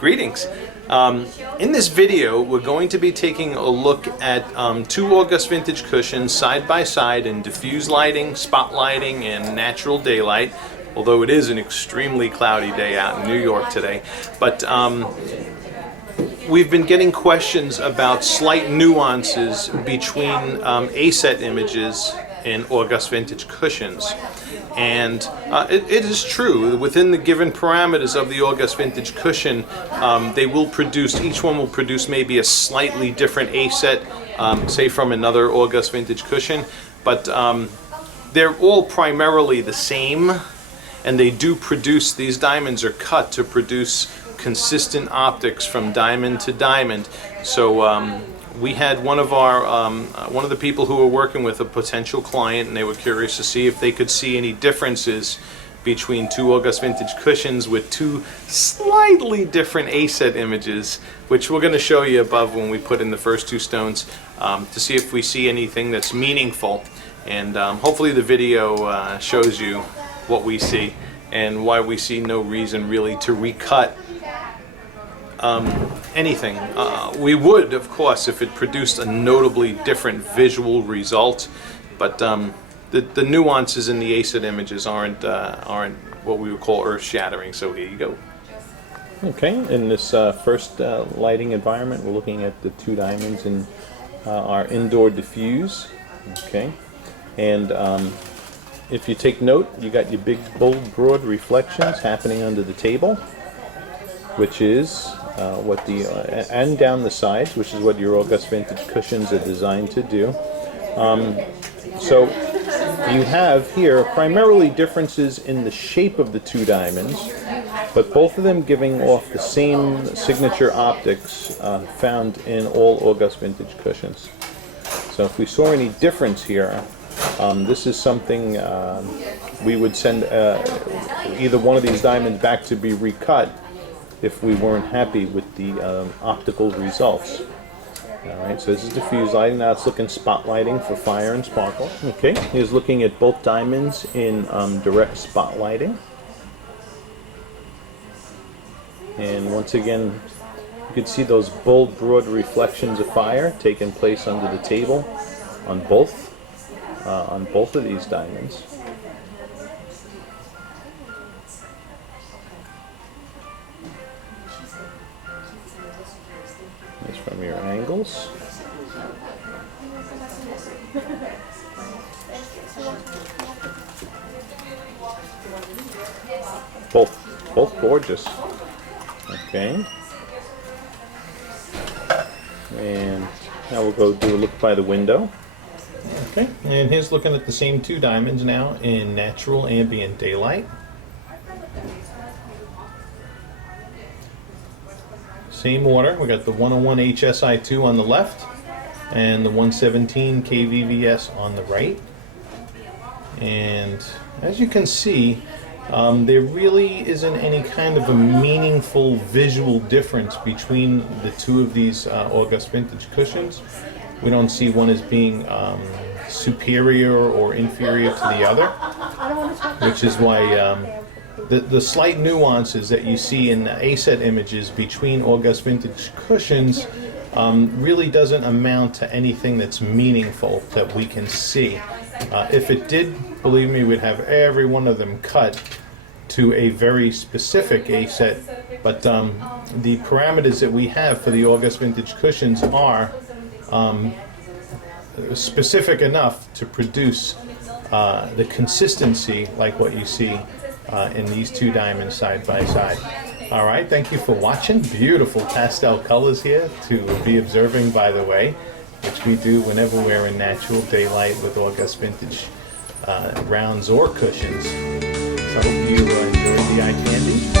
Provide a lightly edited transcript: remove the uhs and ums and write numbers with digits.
Greetings. In this video, we're going to be taking a look at two August vintage cushions side by side in diffuse lighting, spot lighting, and natural daylight. Although it is an extremely cloudy day out in New York today. But we've been getting questions about slight nuances between ASET images and August vintage cushions. And it is true, within the given parameters of the August vintage cushion, they will produce, each one will produce maybe a slightly different ASET, say from another August vintage cushion, but they're all primarily the same, and they do produce, these diamonds are cut to produce consistent optics from diamond to diamond. So we had one of the people who were working with a potential client, and they were curious to see if they could see any differences between two August vintage cushions with two slightly different ASET images, which we're going to show you above when we put in the first two stones, to see if we see anything that's meaningful. And hopefully the video shows you what we see and why we see no reason really to recut anything. We would, of course, if it produced a notably different visual result, but the nuances in the ASET images aren't what we would call earth-shattering. So here you go. Okay, in this first lighting environment, we're looking at the two diamonds in our indoor diffuse. Okay, and if you take note, you got your big, bold, broad reflections happening under the table, which is what the and down the sides, which is what your August vintage cushions are designed to do. So you have here primarily differences in the shape of the two diamonds, but both of them giving off the same signature optics found in all August vintage cushions. So if we saw any difference here, this is something we would send either one of these diamonds back to be recut if we weren't happy with the optical results. Alright, so this is diffuse lighting. Now it's looking spot lighting for fire and sparkle. Okay, here's looking at both diamonds in direct spot lighting. And once again, you can see those bold, broad reflections of fire taking place under the table on both of these diamonds. That's from your angles. Both gorgeous. Okay. And now we'll go do a look by the window. Okay, and here's looking at the same two diamonds now in natural ambient daylight. Same order, we got the 101 HSI2 on the left and the 117 KVVS on the right. And as you can see, there really isn't any kind of a meaningful visual difference between the two of these August vintage cushions. We don't see one as being superior or inferior to the other, which is why the slight nuances that you see in the ASET images between August vintage cushions really doesn't amount to anything that's meaningful that we can see. If it did, believe me, we'd have every one of them cut to a very specific ASET, but the parameters that we have for the August vintage cushions are specific enough to produce the consistency like what you see in these two diamonds side by side. Alright, thank you for watching. Beautiful pastel colors here to be observing, by the way, which we do whenever we're in natural daylight with August vintage rounds or cushions. So I hope you enjoyed the eye candy.